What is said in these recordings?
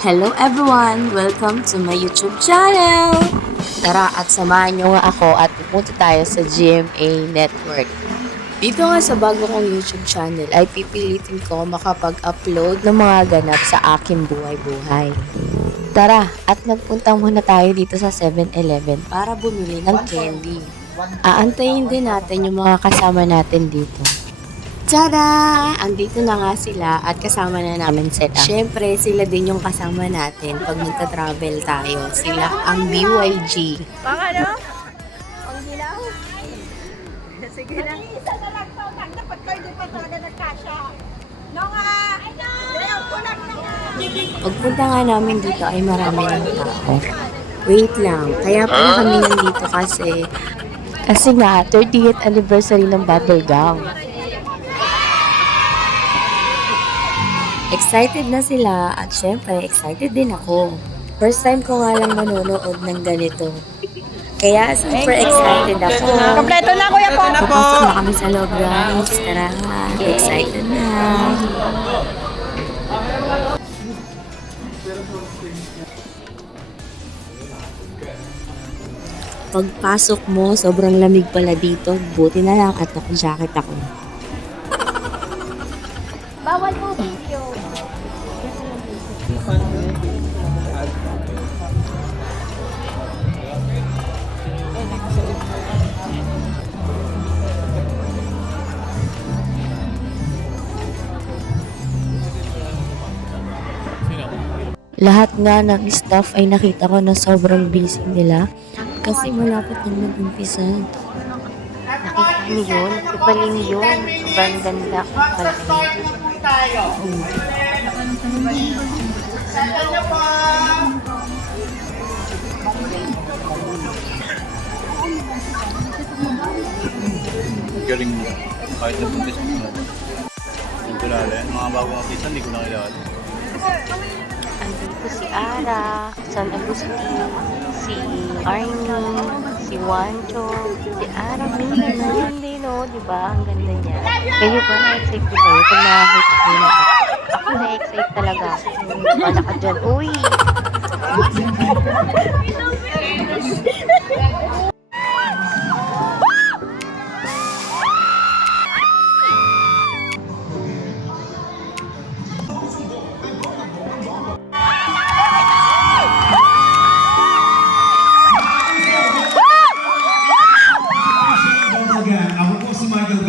Hello everyone! Welcome to my YouTube channel! Tara at samahan nyo nga ako at pupunta tayo sa GMA Network. Dito nga sa bago kong YouTube channel ay pipilitin ko makapag-upload ng mga ganap sa aking buhay-buhay. Tara at magpunta muna tayo dito sa 7-Eleven para bumili ng candy. Aantayin din natin yung mga kasama natin dito. Tada! Andito na nga sila at kasama na namin sila. Siyempre, sila din yung kasama natin pag magta-travel tayo. Sila ang BYG. Baka no? Ang hilaw. Sige lang. Isa na lang po. Dapat kayo di pa talaga nagkasya. No nga! Ayaw ko lang na nga! Pagpunta nga namin dito ay marami ng tao. Wait lang. Kaya pala kami nandito kasi nga 30th anniversary ng Bubble Gum. Excited na sila at syempre excited din ako. First time ko nga lang manonood ng ganito. Kaya super excited ako. Kompleto na kuya po! Papasok na kami sa loob guys. Tara, excited na. Pagpasok mo, sobrang lamig pala dito. Buti na lang at naka-jacket ako. Bawal po video. Lahat nga ng staff ay nakita ko na sobrang busy nila kasi malapit nang mag-umpisa. Nakita niyo yun? Ibaling yun. Sobrang ganda. Galing mo. Kahit na buntis mo na. Hindi ko kilala yan. Mga bagong artista, hindi ko nakilala. Andito si Ara, San Agustin, si Arnie, si Wancho, si Ara May. Hindi no, di ba? Ang ganda niya. Kayo ba na-excite ba kayo pag nakakita kayo na ako? Ako na-excite talaga. Wala ka dyan. Uy! Ako po si Michael B.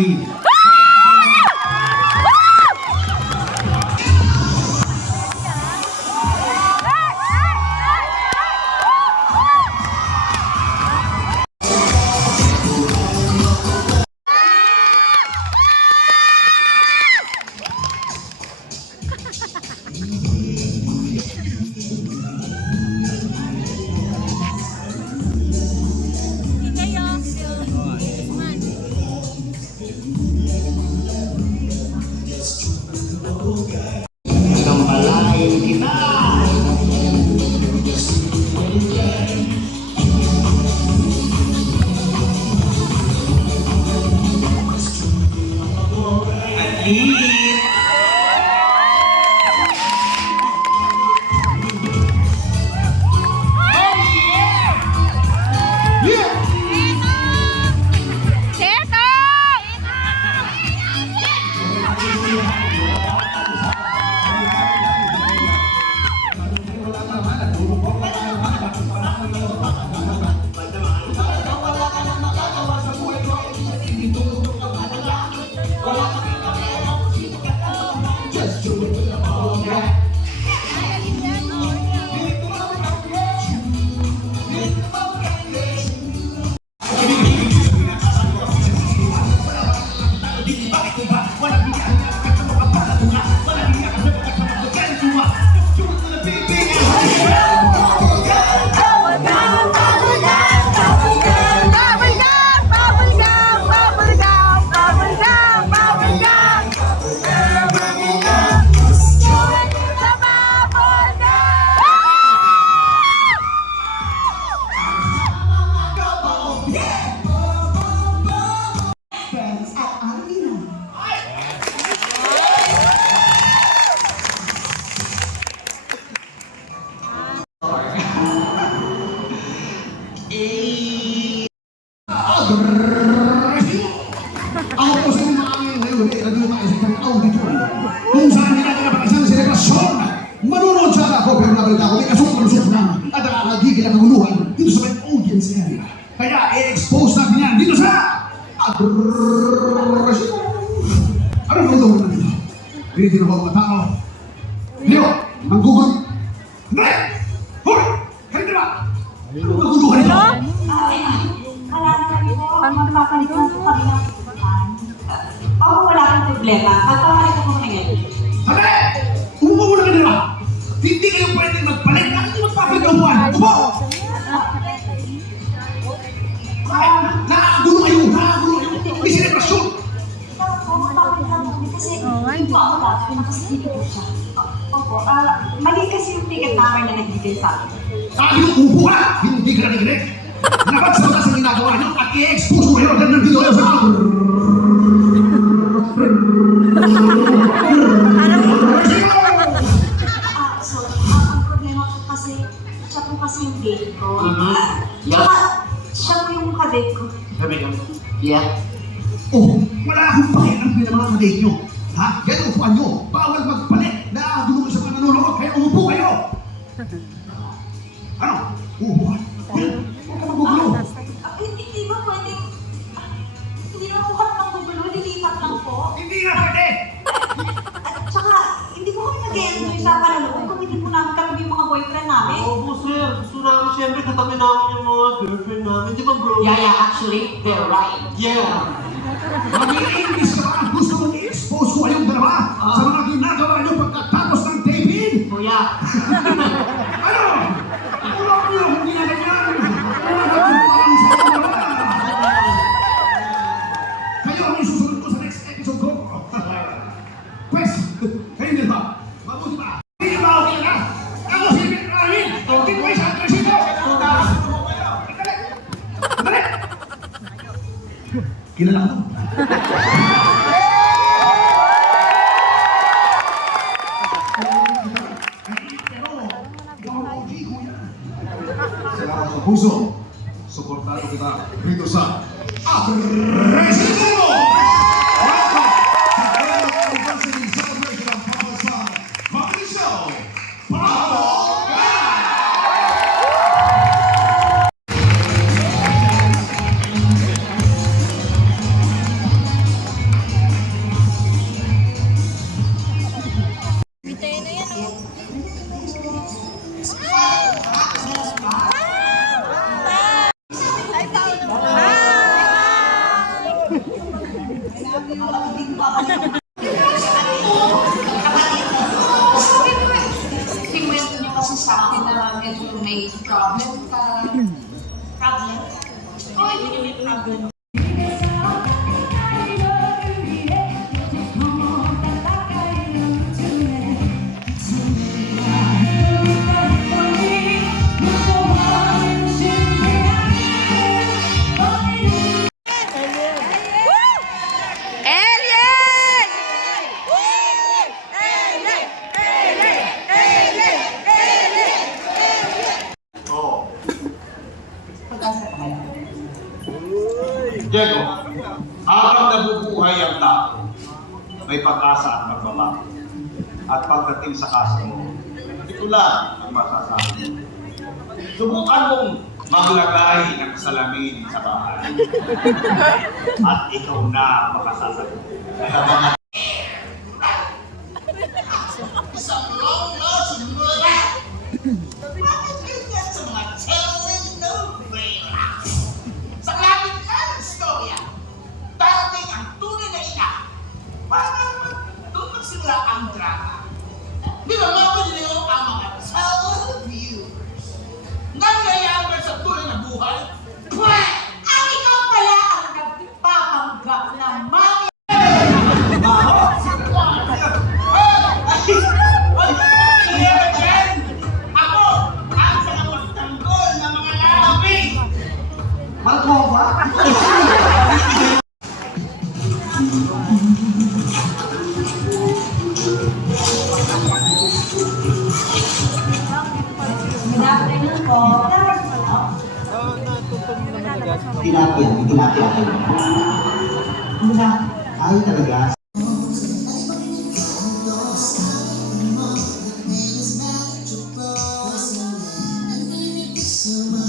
magiging kaguluhan dito sa may audience area. Kaya i-expose natin yan dito sa agresyon. Ano ang gagawin natin dito? Hindi na mga tao. Leo, manggugon. Hindi! Hoy! Hindi ba? Ano ang gaguluhan ito? Ano mapapalitan po kami ng pupuntahan? Ako wala kang problema. Pagpapalik ko ngayon. Sabi! Umupo muna ka nila! Hindi kayo pwedeng magpalit at hindi magpapalit ng buwan! Upo! Nakagulo kayo! Nakagulo kayo! May selebrasyon! Kasi hindi ako dati. Nakasili ko siya. Opo. Mali kasi yung ticket namin na nagbigay sa akin. Sabi yung upo ka! Hindi ka nakikinig! Dapat sa batas ang ginagawa nyo at i-expose mo kayo dahil nandito kayo sa Ang problema ko kasi, siya po kasi yung date ko. Tsaka, siya po yung kadate ko. Yeah. Oh, wala akong pakialam din ang mga kadate nyo. Ha? Yan ang upuan nyo. Bawal magpalit. Nakagulo sa mga nanonood. Kaya umupo kayo. Ano? Upo ka. Huwag ka magugulo. Hindi ba pwedeng... Hindi naman po kami magugulo, lilipat lang po. Hindi nga pwede. At saka, hindi po kami nag-enjoy sa pananood kung hindi po namin katabi yung mga boyfriend namin. Oo, sir. Gusto namin siyempre katabi namin yung mga girlfriend namin. Di ba, bro? Yeah, actually, they're right. Yeah. Mag-i-English ka ba? Gusto mong i-expose ko kayong dalawa sa mga ginagawa nyo pagkatapos ng taping? Kuya, Ano? Wala ko lang, hindi na ganyan. Wala ka kung parang sa kamera. Kayo ang isusunod ko sa next episode ko. Pwes, kayo din ba? Mabuti ba? Hindi ba okay na? Ako si Ben Ramin. Hindi ko isang agresito. Dali! Kilala ko. Salamat sa puso. Suportado kita dito sa Agresito! Welcome sa Air Anniversary Celebration of Power Star Comedy Show, Power Kinuwento niyo kasi sa akin na medyo may problem ka. Problem? Oh, hindi may problem. Diego, habang nabubuhay ang tao, may pag-asa at pagbabago. At pagdating sa kaso mo, ito lang ang masasabi. Subukan mong maglagay ng salamin sa bahay. At ikaw na ang makasasagot. Isang long lost mula. Bakit ganyan sa mga telenovela? Sa labing ng istorya, darating ang tunay na ina para doon magsimula ang drama. Niloloko niyo ang mga televiewers. Nangyayari sa tunay na buhay, ang ikaw pala ang nagpapanggap ng mga ako ang tagapagtanggol ng mga labi. Malkova? Tilapia. Ano na? Ayaw talaga. Grabe!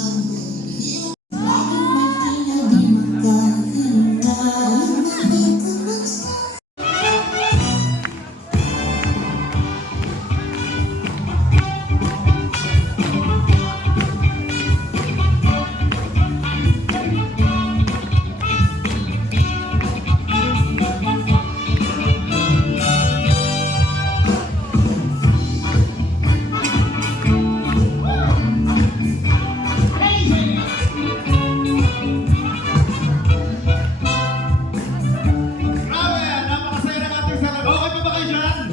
Napakasaya ng ating celebration. Okay pa ba kayo dyan?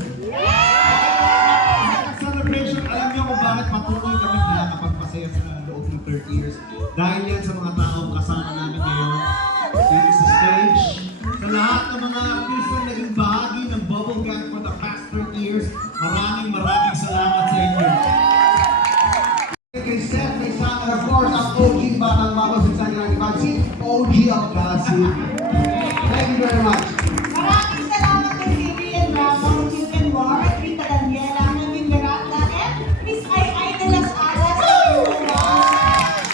Celebration, alam niyo kung bakit patuloy kami nakakapagpasaya sa loob ng 30 years. Dahil yan sa mga taong kasama namin ngayon dito sa stage. Sa lahat ng mga artista na naging bahagi ng Bubble Gang for the past 30 years, maraming salamat sa inyo. Kay Seth, kay Sam, and of course, ang OG Batang Babas sa Sangyang Ibansi, OG Alcasi. Thank you very much. Maraming salamat kay Vivian Ramos, Chicken War, Rita Daniela, Navin Miranda, and Miss Ai de las Alas.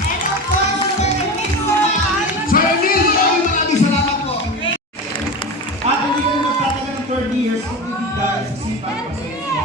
And of course, Sir Emil, maraming salamat po. At hindi kayo magtatagal ng 30 years kung hindi dahil sa sipag pa sa inyo.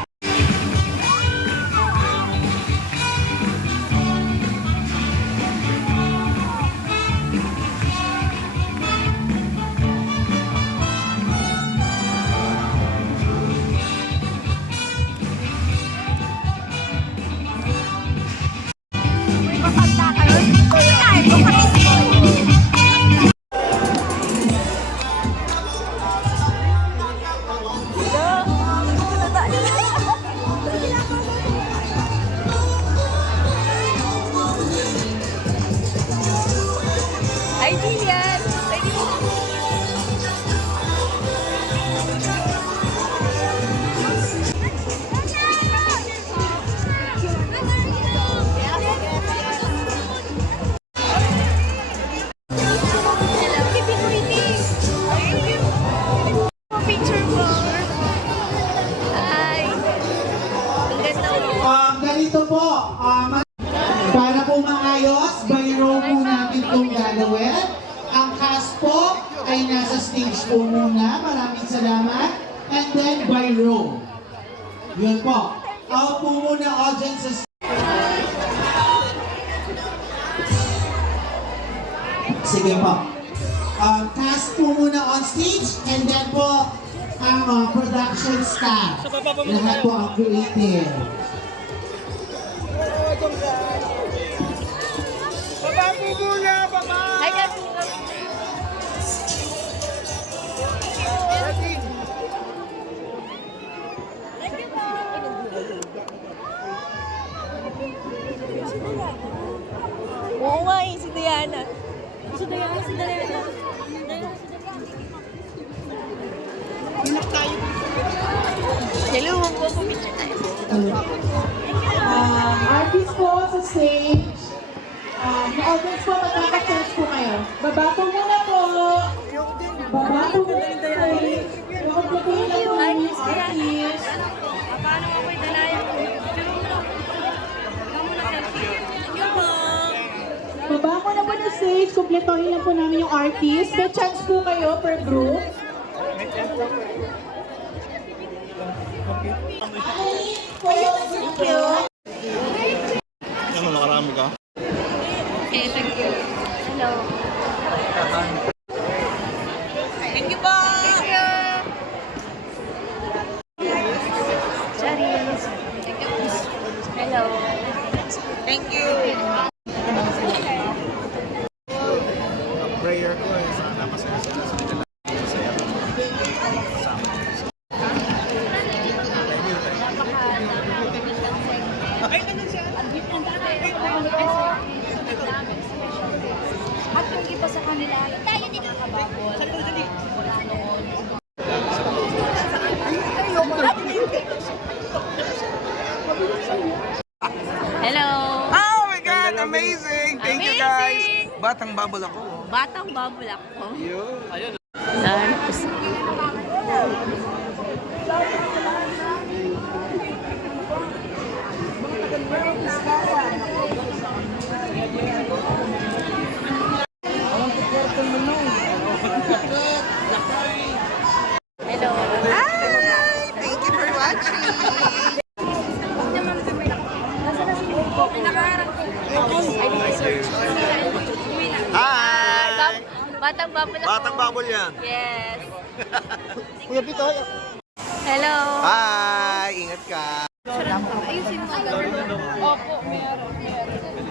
Ay, Julian! Picture mo! Ay! Ganito po, para po maayos, by row po natin itong gagawin. Ang cast po ay nasa stage po muna. Maraming salamat. And then by row. Yun po. Out po muna audience sa Sige po. Cast po muna on stage and then po ang production staff. Lahat po ang creative. Ay, oo nga eh, si Diana. Si Diana. Hello, picture tayo. Artist po sa stage. Na-audience po, magkaka-chance po kayo. Baba po muna po. Baba po muna sa stage. Makompletohin lang po yung artist. Paano ako idalaya? Baba ko na po sa stage. Kompletohin lang po namin yung artist. May chance po kayo per group. Thank you. Ano, nakarami ka? Okay, thank you. Hello. Thank you po. Thank you. Charis. Thank you. Hello. Thank you. Prayer ko eh, sana masaya sila sa kanila. Masaya ka. Kasama ko. At yung iba sa kanila, tayo din ang kababol. Wala noon. Hello! Oh my God! Amazing! Thank you guys! Batang babol ako. Batang babul ako. Yun. Hi! Batang bubble ako. Batang bubble yan. Yes. Kuya Pito. Hello. Hi! Ingat ka. Ayusin mo. Opo, meron.